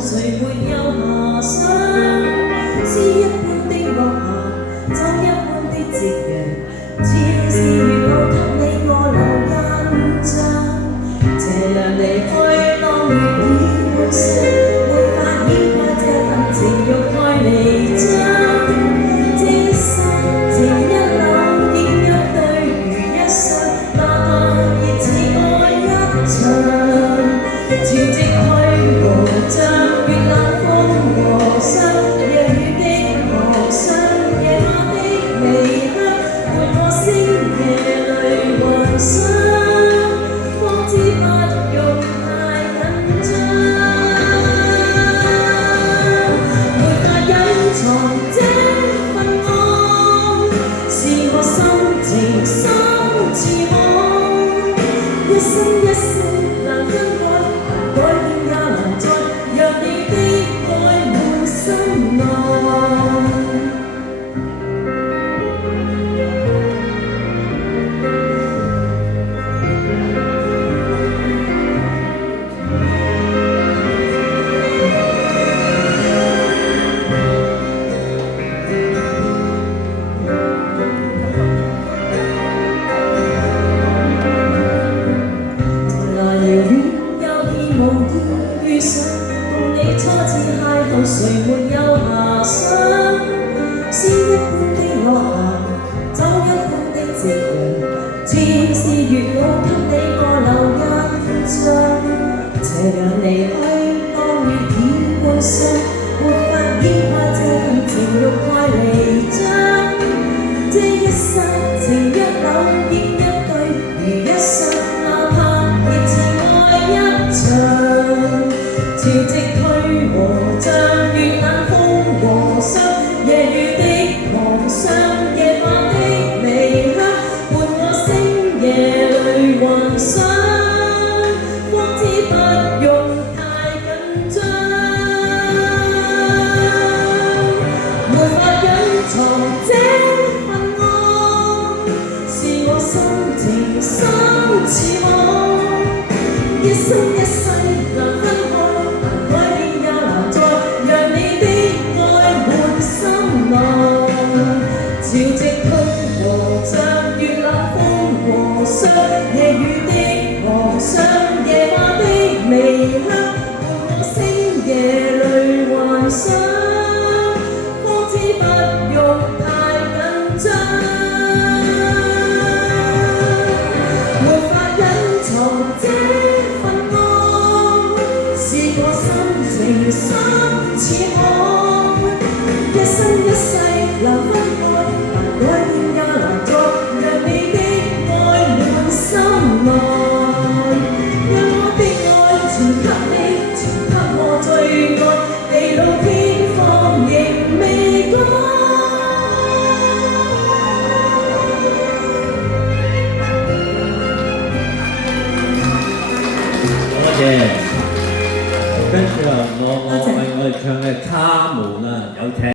誰沒有遐想？詩一般的落霞，酒一般的夕陽，似是月老給你我留印象。斜陽離去，當月已滿上，沒法掩蓋這份情慾愛離張。這一生情一縷，影一對如一雙，哪怕熱似愛一場。潮汐退無盡。誰沒有遐想？詩一般的落霞，酒一般的夕陽，似是月老給你我留印象。斜陽離去，當月已滿上，沒法掩蓋這份情慾愛離張。這一世情一縷，影一對如一雙，哪怕熱似愛一場。潮汐退和漲。似我一生一世難分開，難改變也難再讓你的愛滿心內。潮汐退和漲，月冷風和霜，夜雨的狂想，夜晚的微香，伴我星夜裏幻想，方知不用太緊張。心似海，一生一世難分開，難改變也難再讓你的愛滿心內。讓我的愛全給你，全給我最愛，地老天荒仍未改。多謝。跟住啊，我為我哋唱嘅《卡門》啊，有請。